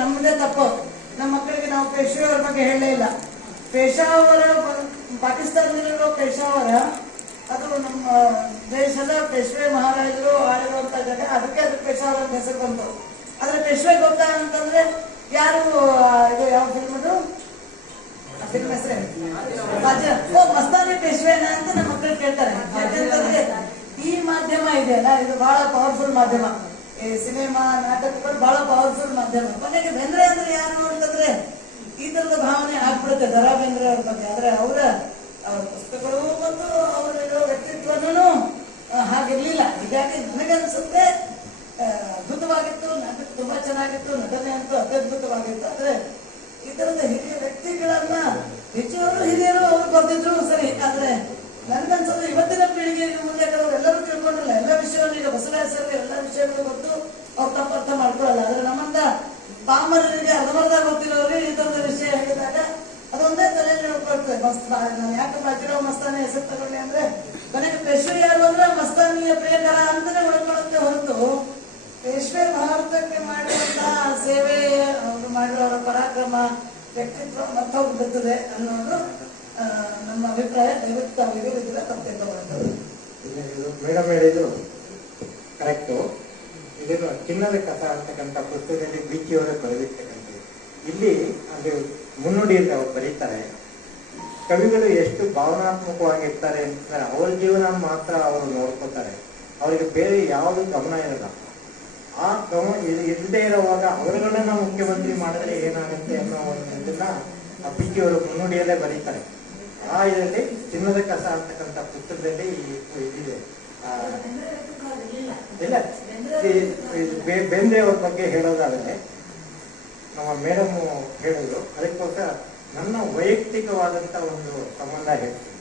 ನಮ್ಮದೇ ತಪ್ಪು. ನಮ್ಮ ಮಕ್ಕಳಿಗೆ ನಾವು ಪೇಶ್ವೆಯವರ ಬಗ್ಗೆ ಹೇಳಲೇ ಇಲ್ಲ. ಪೇಶಾವರ ಪಾಕಿಸ್ತಾನದಲ್ಲಿರೋ ಪೇಶಾವರ ಅದು ನಮ್ಮ ದೇಶದ ಪೇಶ್ವೆ ಮಹಾರಾಜರು ಆಳಿರುವಂತ ಜಾಗ. ಅದಕ್ಕೆ ಪೇಶಾವರ ಅಂತ ಹೆಸರು ಬಂತು. ಆದ್ರೆ ಪೇಶ್ವೆ ಗೊತ್ತಾ ಅಂತಂದ್ರೆ ಯಾರು ಇದು ಯಾವ ಫಿಲ್ಮ್ ಅದು ಫಿಲ್ಮ್ ಹೆಸರೇ ಮಸ್ತಾನಿ ಪೇಶ್ವೆನ ಅಂತ ನಮ್ಮ ಮಕ್ಕಳು ಕೇಳ್ತಾರೆ. ಯಾಕಂತಂದ್ರೆ ಈ ಮಾಧ್ಯಮ ಇದೆಯಲ್ಲ, ಇದು ಬಹಳ ಪವರ್ಫುಲ್ ಮಾಧ್ಯಮ. ಈ ಸಿನಿಮಾ ನಾಟಕಗಳು ಬಹಳ ಪವರ್ಫುಲ್ ಮಾಧ್ಯಮ. ಕೊನೆಗೆ ಬೇಂದ್ರೆ ಅಂದ್ರೆ ಯಾರು ಅಂತಂದ್ರೆ ಈ ತರದ ಭಾವನೆ ಆಗ್ಬಿಡುತ್ತೆ ದರಾ ಬೇಂದ್ರೆ ಅವ್ರ ಬಗ್ಗೆ. ಆದ್ರೆ ಅವರ ಪುಸ್ತಕಗಳು ಮತ್ತು ಅವರಿರೋ ವ್ಯಕ್ತಿತ್ವನೂ ಹಾಗಿರ್ಲಿಲ್ಲ. ಹೀಗಾಗಿ ನನಗನ್ಸುತ್ತೆ ಅದ್ಭುತವಾಗಿತ್ತು, ನಾಟಕ ತುಂಬಾ ಚೆನ್ನಾಗಿತ್ತು, ನಟನೆ ಅಂತೂ ಅತ್ಯದ್ಭುತವಾಗಿತ್ತು. ಆದ್ರೆ ಈ ತರದ ಹಿರಿಯ ವ್ಯಕ್ತಿಗಳನ್ನ ನಿಜವಾಗ್ಲೂ ಹಿರಿಯರು ಅವ್ರು ಬರ್ತಿದ್ರು ಸರಿ. ಆದ್ರೆ ನನ್ಗನ್ಸೋದು ಇವತ್ತಿನ ಪೀಳಿಗೆಗೆ ಮುಂದೆ ಎಲ್ಲರೂ ತಿಳ್ಕೊಂಡಿರಲ್ಲ ಎಲ್ಲ ವಿಷಯವನ್ನು. ಈಗ ಬಸವರಾಜರಿಗೆ ಎಲ್ಲ ವಿಷಯಗಳು ಗೊತ್ತು, ಅವ್ರು ತಪ್ಪು ಅರ್ಥ ಮಾಡ್ಕೊಳ್ಳಲ್ಲ. ಆದ್ರೆ ನಮ್ಮಂತ ಪಾಮರರಿಗೆ ಅರ್ಧಮರ್ಧ ಗೊತ್ತಿರೋರಿಗೆ ಈ ತರದ ವಿಷಯ ಹೇಳಿದಾಗ ಅದೊಂದೇ ತಲೆಯಲ್ಲಿ ಉಳ್ಕೊಳ್ತದೆ. ನಾನು ಯಾಕೆ ಬಾಜಿರಾವ್ ಮಸ್ತಾನಿ ಹೆಸರು ತಗೊಂಡೆ ಅಂದ್ರೆ ಕೊನೆಗೆ ಪೇಶ್ವೆ ಯಾರು ಅಂದ್ರೆ ಮಸ್ತಾನಿಯ ಪ್ರಿಯಕರ ಅಂತಾನೆ ಉಳ್ಕೊಳ್ಳುತ್ತೆ ಹೊರತು ಪೇಶ್ವೆ ಭಾರತಕ್ಕೆ ಮಾಡಿರುವಂತಹ ಸೇವೆ, ಅವರು ಮಾಡಿರೋ ಅವರ ಪರಾಕ್ರಮ, ವ್ಯಕ್ತಿತ್ವ ಮತ್ತೊಬ್ಬರು ಬರ್ತದೆ ಅನ್ನೋದು ನಮ್ಮ ಅಭಿಪ್ರಾಯ. ದಯವಿಟ್ಟು ತಾವು ಇದಿದ್ರೆ ತಪ್ಪೇ ತಗೊಳ್ತದೆ. ಮೇಡಮ್ ಹೇಳಿದ್ರು ಕರೆಕ್ಟು. ಇದನ್ನು ಚಿನ್ನದ ಕಥಾ ಅಂತಕ್ಕಂಥ ಪುಸ್ತಕದಲ್ಲಿ ಬೀಚಿಯವರೇ ಬರೆದಿರ್ತಕ್ಕಂಥದ್ದು. ಇಲ್ಲಿ ಅಲ್ಲಿ ಮುನ್ನುಡಿಯಲ್ಲಿ ಅವ್ರು ಬರೀತಾರೆ, ಕವಿಗಳು ಎಷ್ಟು ಭಾವನಾತ್ಮಕವಾಗಿರ್ತಾರೆ ಅಂತಂದ್ರೆ ಅವ್ರ ಜೀವನ ಮಾತ್ರ ಅವರು ನೋಡ್ಕೋತಾರೆ, ಅವರಿಗೆ ಬೇರೆ ಯಾವುದು ಗಮನ ಇರಲ್ಲ. ಆ ಗಮನ ಇಲ್ಲದೆ ಇರುವಾಗ ಅವರುಗಳನ್ನ ಮುಖ್ಯಮಂತ್ರಿ ಮಾಡಿದ್ರೆ ಏನಾಗುತ್ತೆ ಅನ್ನೋ ಒಂದು ಇದನ್ನ ಬೀಚಿಯವರು ಮುನ್ನುಡಿಯಲ್ಲೇ ಬರೀತಾರೆ. ಆ ಇದರಲ್ಲಿ ಚಿನ್ನದ ಕಸ ಅಂತಕ್ಕಂಥ ಪುಸ್ತಕದಲ್ಲಿ ಇದಿದೆ. ಇಲ್ಲ, ಬೇಂದ್ರೆ ಅವ್ರ ಬಗ್ಗೆ ಹೇಳೋದಾದ್ರೆ ನಮ್ಮ ಮೇಡಮ್ ಹೇಳಿದ್ರು. ಅದಕ್ಕೋಸ್ಕರ ನನ್ನ ವೈಯಕ್ತಿಕವಾದಂತ ಒಂದು ಸಂಬಂಧ ಹೇಳ್ತೀನಿ.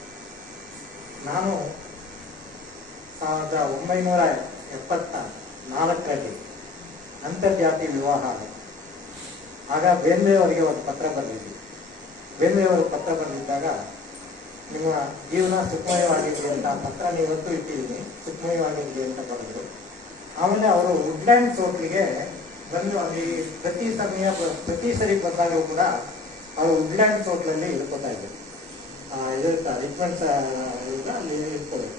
ನಾನು 1974ರಲ್ಲಿ ಅಂತರ್ಜಾತಿ ವಿವಾಹ ಆಯಿತು. ಆಗ ಬೇಂದ್ರೆ ಅವರಿಗೆ ಒಂದು ಪತ್ರ ಬರೆದಿದ್ವಿ. ಬೇಂದ್ರೆ ಅವರು ಪತ್ರ ಬರೆದಿದ್ದಾಗ, ನಿಮ್ಮ ಜೀವನ ಸುಖಮಯವಾಗಿರಲಿ ಅಂತ ಪತ್ರ ನೀವತ್ತು ಇಟ್ಟಿದ್ದೀನಿ, ಸುಖಮಯವಾಗಿರಲಿ ಅಂತ ಬರೆದ್ರು. ಆಮೇಲೆ ಅವರು ವುಡ್ಲ್ಯಾಂಡ್ಸ್ ಹೋಟ್ಲಿಗೆ ಬಂದು ಅಲ್ಲಿ ಪ್ರತಿ ಸರಿ ಬಂದಾಗೂ ಕೂಡ ಅವರು ವುಡ್ಲ್ಯಾಂಡ್ಸ್ ಹೋಟ್ಲಲ್ಲಿ ಇಳ್ಕೊತಾ ಇದ್ರು. ಇದಿರ್ತಾರೆ ರಿಚ್ಮೆಂಟ್ಸ್ ಅಲ್ಲಿ ಇರ್ತಾರೆ.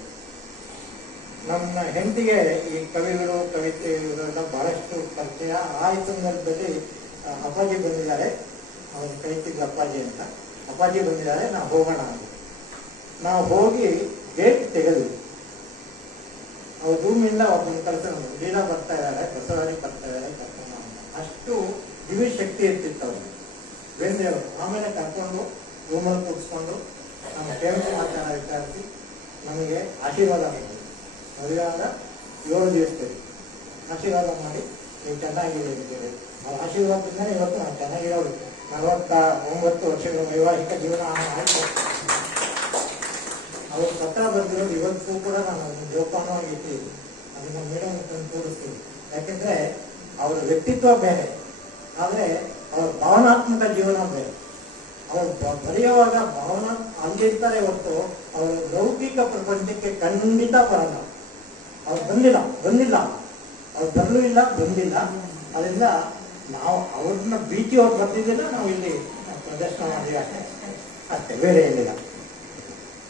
ನನ್ನ ಹೆಂಡತಿಗೆ ಈ ಕವಿಗಳು ಕವಿತೆ ಇವರೆಲ್ಲ ಬಹಳಷ್ಟು ಪರಿಚಯ. ಆ ಸಂದರ್ಭದಲ್ಲಿ ಅಪ್ಪಾಜಿ ಬಂದಿದ್ದಾರೆ, ಅವ್ರು ಕೈತಿದ್ರು ಅಪ್ಪಾಜಿ ಅಂತ. ಅಪ್ಪಾಜಿ ಬಂದಿದ್ದಾರೆ, ನಾವು ಹೋಗೋಣ ಅಂತ ನಾವು ಹೋಗಿ ಗೇಟ್ ತೆಗೆದು ಅವ್ರ ರೂಮಿಂದ ಒಬ್ಬನ ಕರ್ಕೊಂಡು ಲೀಲಾ ಬರ್ತಾ ಇದ್ದಾರೆ, ಬಸವರಾಜ್ ಬರ್ತಾ ಇದ್ದಾರೆ ಕರ್ಕೊಂಡು ಅಂತ. ಅಷ್ಟು ದಿವ್ಯ ಶಕ್ತಿ ಇರ್ತಿತ್ತು ಅವ್ರಿಗೆ ಬೇಂದ್ರೆ ಅವರು. ಆಮೇಲೆ ಕರ್ಕೊಂಡು ರೂಮಲ್ಲಿ ಕೂರಿಸ್ಕೊಂಡು ನಮ್ಮ ಕ್ಷೇಮ ಸಮಾಚಾರ ವಿಚಾರಿಸಿ ನಮಗೆ ಆಶೀರ್ವಾದ ಮಾಡಿದ್ರು. ಮದುವೆ ಆದ 7 ದಿವಸದಲ್ಲಿ ಆಶೀರ್ವಾದ ಮಾಡಿ ನೀವು ಚೆನ್ನಾಗಿದ್ದೀರಿ. ಅವ್ರ ಆಶೀರ್ವಾದದಿಂದಲೇ ಇವತ್ತು ನಾವು ಚೆನ್ನಾಗಿರೋರು. 49 ವರ್ಷಗಳ ವೈವಾಹಿಕ ಜೀವನ ಆಯ್ತು. ಅವ್ರ ಪತ್ರ ಬಂದಿರೋದು ಇವತ್ತು ಕೂಡ ನಾನು ಜೋಪಾನವಾಗಿ ಇಟ್ಟಿದ್ದೀನಿ. ಅದನ್ನ ಮೇಡಮ್ ತಂದು ತೋರಿಸ್ತೀನಿ. ಯಾಕೆಂದ್ರೆ ಅವರ ವ್ಯಕ್ತಿತ್ವ ಬೇರೆ, ಆದ್ರೆ ಅವರ ಭಾವನಾತ್ಮಕ ಜೀವನ ಬೇರೆ. ಅವರು ಬರೆಯುವಾಗ ಭಾವನಾ ಅಲ್ಲಿರ್ತಾರೆ ಹೊರತು ಅವರ ಲೌಕಿಕ ಪ್ರಪಂಚಕ್ಕೆ ಖಂಡಿತ ಬರಲ್ಲ. ಅವ್ರು ಬಂದಿಲ್ಲ, ಅವ್ರು ಬರಲೂ ಇಲ್ಲ, ಬಂದಿಲ್ಲ. ಅದರಿಂದ ನಾವು ಅವ್ರನ್ನ ಬೀಚಿ ಅವ್ರು ಬರ್ತಿದ್ದಿಲ್ಲ, ನಾವು ಇಲ್ಲಿ ಪ್ರದರ್ಶನ ಮಾಡಿದ್ವಿ ಅಷ್ಟೇ, ಬೇರೆ ಏನಿಲ್ಲ.